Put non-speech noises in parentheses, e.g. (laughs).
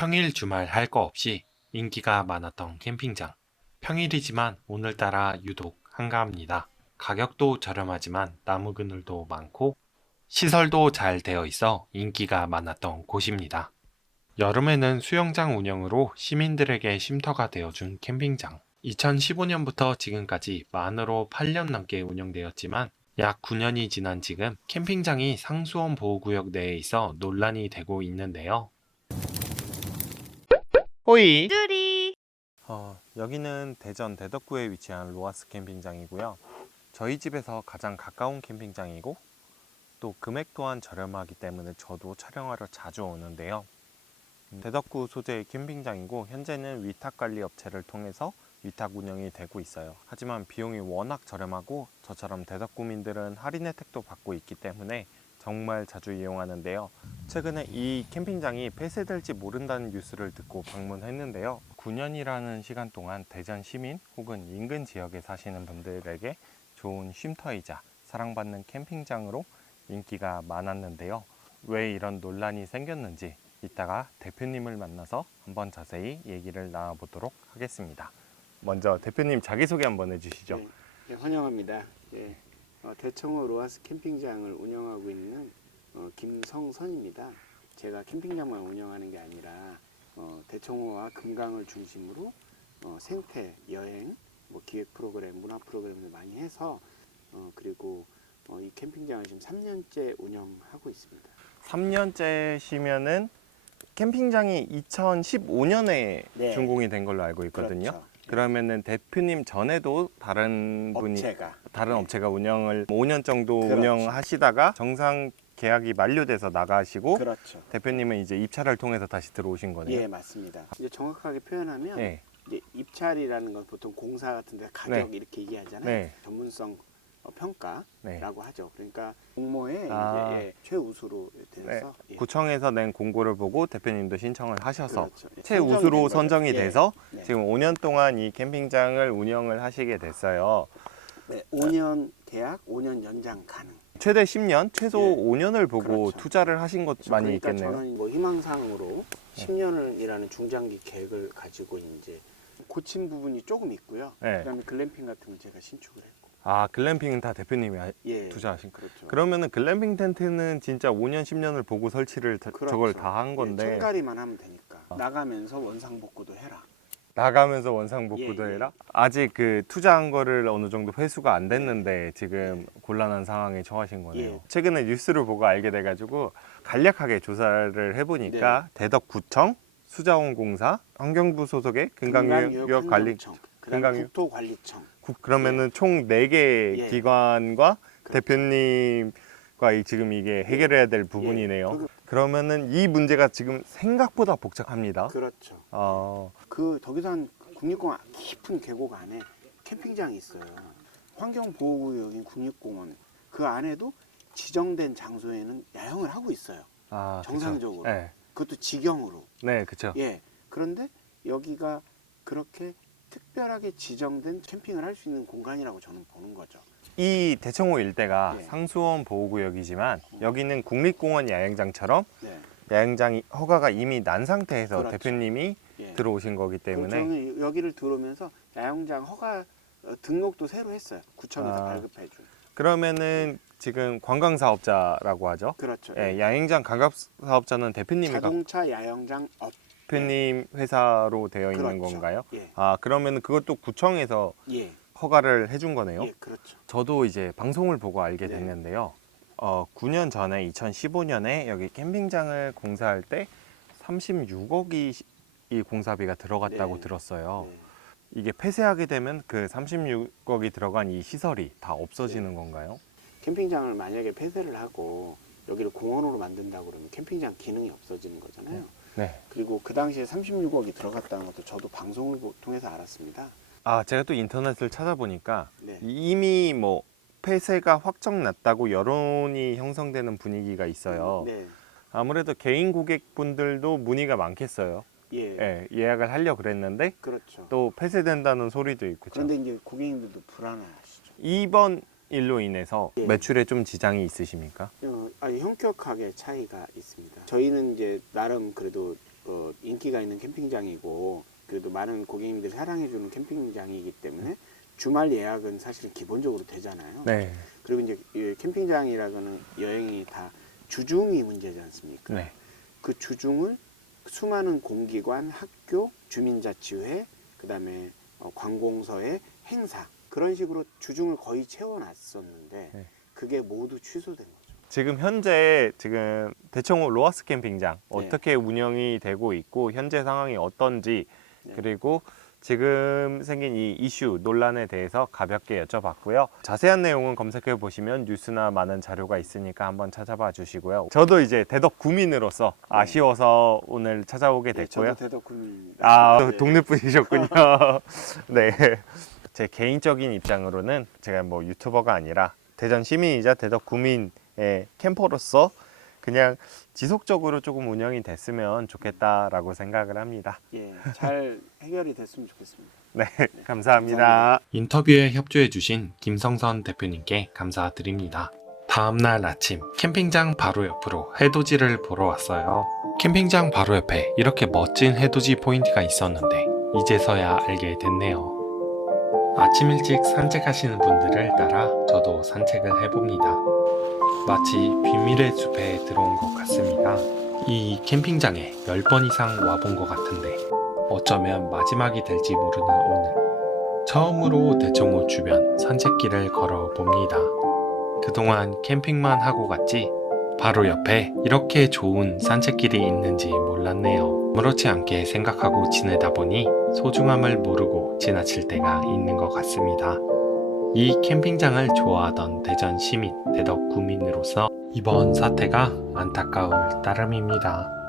평일 주말 할 거 없이 인기가 많았던 캠핑장. 평일이지만 오늘따라 유독 한가합니다. 가격도 저렴하지만 나무 그늘도 많고 시설도 잘 되어 있어 인기가 많았던 곳입니다. 여름에는 수영장 운영으로 시민들에게 쉼터가 되어준 캠핑장. 2015년부터 지금까지 만으로 8년 넘게 운영되었지만 약 9년이 지난 지금 캠핑장이 상수원 보호구역 내에 있어 논란이 되고 있는데요. 호이! 뚜리 어, 여기는 대전 대덕구에 위치한 로아스 캠핑장이고요. 저희 집에서 가장 가까운 캠핑장이고 또 금액 또한 저렴하기 때문에 저도 촬영하러 자주 오는데요. 음, 대덕구 소재의 캠핑장이고 현재는 위탁 관리 업체를 통해서 위탁 운영이 되고 있어요. 하지만 비용이 워낙 저렴하고 저처럼 대덕구민들은 할인 혜택도 받고 있기 때문에 정말 자주 이용하는데요. 최근에 이 캠핑장이 폐쇄될지 모른다는 뉴스를 듣고 방문했는데요. 9년이라는 시간 동안 대전 시민 혹은 인근 지역에 사시는 분들에게 좋은 쉼터이자 사랑받는 캠핑장으로 인기가 많았는데요. 왜 이런 논란이 생겼는지 이따가 대표님을 만나서 한번 자세히 얘기를 나눠보도록 하겠습니다. 먼저 대표님 자기소개 한번 해주시죠. 네, 네, 환영합니다. 예, 어, 대청호 로아스 캠핑장을 운영하고 있는 어, 김성선입니다. 제가 캠핑장만 운영하는 게 아니라 어, 대청호와 금강을 중심으로 어, 생태, 여행, 뭐 기획 프로그램, 문화 프로그램을 많이 해서 어, 그리고 어, 이 캠핑장을 지금 3년째 운영하고 있습니다. 3년째시면은 캠핑장이 2015년에 네. 준공이 된 걸로 알고 있거든요. 그렇죠. 그러면은 대표님 전에도 다른 분이 업체가 다른 업체가 운영을 5년 정도 그렇죠. 운영하시다가 정상 계약이 만료돼서 나가시고 그렇죠. 대표님은 이제 입찰을 통해서 다시 들어오신 거네요. 예, 맞습니다. 이제 정확하게 표현하면 네. 이제 입찰이라는 건 보통 공사 같은 데 가격 이렇게 얘기하잖아요. 네. 전문성 어, 평가라고 네. 하죠. 그러니까 공모에 아. 이제 예, 최우수로 네. 돼서 예. 구청에서 낸 공고를 보고 대표님도 신청을 하셔서 그렇죠. 예, 최우수로 거죠. 선정이 예. 돼서 네. 지금 5년 동안 이 캠핑장을 운영을 하시게 됐어요. 네, 5년 계약, 5년 연장 가능. 최대 10년, 최소 예. 5년을 보고 그렇죠. 투자를 하신 것 많이 그러니까 있겠네요. 저는 뭐 희망상으로 10년이라는 중장기 계획을 가지고 이제 고친 부분이 조금 있고요. 네. 그다음에 글램핑 같은 건 제가 신축을 했고. 아 글램핑은 다 대표님이 하- 예. 투자하신 그렇죠. 그러면은 글램핑 텐트는 진짜 5년, 10년을 보고 설치를 다- 그렇죠. 저걸 다한 예, 건데 청가리만 하면 되니까. 아. 나가면서 원상복구도 해라. 나가면서 원상 복구도 예, 예. 해라. 아직 그 투자한 거를 어느 정도 회수가 안 됐는데 지금 곤란한 상황에 처하신 거네요. 예. 최근에 뉴스를 보고 알게 돼가지고 간략하게 조사를 해보니까 네. 대덕구청, 수자원공사, 환경부 소속의 금강유역 관리 환경청, 그다음에 금강유- 국토관리청. 국- 그러면은 총 네 개 예. 기관과. 대표님과 이 지금 이게 해결해야 될 부분이네요. 그리고- 그러면은 이 문제가 지금 생각보다 복잡합니다. 그렇죠. 어, 그 덕유산 국립공원 깊은 계곡 안에 캠핑장이 있어요. 환경보호구역인 국립공원 그 안에도 지정된 장소에는 야영을 하고 있어요. 아, 그쵸. 정상적으로. 네, 그것도 직영으로. 네, 그렇죠. 예. 그런데 여기가 그렇게 특별하게 지정된 캠핑을 할 수 있는 공간이라고 저는 보는 거죠. 이 대청호 일대가 예. 상수원 보호구역이지만 음. 여기는 국립공원 야영장처럼 네. 야영장 허가가 이미 난 상태에서 그렇죠. 대표님이 예. 들어오신 거기 때문에 저는 여기를 들어오면서 야영장 허가 어, 등록도 새로 했어요. 구청에서 아. 발급해 준. 그러면은 지금 관광 사업자라고 하죠. 그렇죠. 예, 야영장 관광 사업자는 대표님이 가- 자동차 야영장 업. 대표님 회사로 되어 있는 그렇죠. 건가요? 예. 아 그러면은 그것도 구청에서 예. 허가를 해준 거네요. 예, 그렇죠. 저도 이제 방송을 보고 알게 네. 됐는데요. 어, 9년 전에 2015년에 여기 캠핑장을 공사할 때 36억이 이 공사비가 들어갔다고 네. 들었어요. 네. 이게 폐쇄하게 되면 그 36억이 들어간 이 시설이 다 없어지는 건가요? 캠핑장을 만약에 폐쇄를 하고 여기를 공원으로 만든다 그러면 캠핑장 기능이 없어지는 거잖아요. 네. 그리고 그 당시에 36억이 들어갔다는 것도 저도 방송을 보- 통해서 알았습니다. 아 제가 또 인터넷을 찾아보니까 네. 이미 뭐 폐쇄가 확정났다고 여론이 형성되는 분위기가 있어요. 네. 아무래도 개인 고객분들도 문의가 많겠어요. 예. 예, 예약을 하려 그랬는데 그렇죠. 또 폐쇄된다는 소리도 있고. 그런데 이제 고객님들도 불안하시죠. 이번 일로 인해서 예. 매출에 좀 지장이 있으십니까? 어, 아니, 형격하게 차이가 있습니다. 저희는 이제 나름 그래도 어, 인기가 있는 캠핑장이고 그래도 많은 고객님들이 사랑해주는 캠핑장이기 때문에 주말 예약은 사실은 기본적으로 되잖아요. 네. 그리고 이제 이 캠핑장이라고는 여행이 다 주중이 문제지 않습니까? 네. 그 주중을 수많은 공기관, 학교, 주민자치회, 그 다음에 어, 관공서의 행사 그런 식으로 주중을 거의 채워놨었는데 네. 그게 모두 취소된 거죠. 지금 현재 지금 대청호 로아스 캠핑장 네. 어떻게 운영이 되고 있고 현재 상황이 어떤지 네. 그리고 지금 생긴 이 이슈 논란에 대해서 가볍게 여쭤봤고요. 자세한 내용은 검색해 보시면 뉴스나 많은 자료가 있으니까 한번 찾아봐 주시고요. 저도 이제 대덕 구민으로서 아쉬워서 오늘 찾아오게 네, 됐고요. 저도 대덕군입니다. 아, 네. 동네 분이셨군요. (laughs) 네. 제 개인적인 입장으로는 제가 뭐 유튜버가 아니라 대전 시민이자 대덕 구민 의 캠퍼로서 그냥 지속적으로 조금 운영이 됐으면 좋겠다라고 생각을 합니다. 예, 잘 해결이 됐으면 좋겠습니다. (laughs) 네, 감사합니다. 인터뷰에 협조해주신 김성선 대표님께 감사드립니다. 다음날 아침 캠핑장 바로 옆으로 해돋이를 보러 왔어요. 캠핑장 바로 옆에 이렇게 멋진 해돋이 포인트가 있었는데 이제서야 알게 됐네요. 아침 일찍 산책하시는 분들을 따라 저도 산책을 해봅니다. 마치 비밀의 숲에 들어온 것 같습니다. 이 캠핑장에 10번 이상 와본 것 같은데 어쩌면 마지막이 될지 모르는 오늘. 처음으로 대청호 주변 산책길을 걸어 봅니다. 그동안 캠핑만 하고 갔지 바로 옆에 이렇게 좋은 산책길이 있는지 몰랐네요. 아무렇지 않게 생각하고 지내다 보니 소중함을 모르고 지나칠 때가 있는 것 같습니다. 이 캠핑장을 좋아하던 대전 시민, 대덕 구민으로서 이번 사태가 안타까울 따름입니다.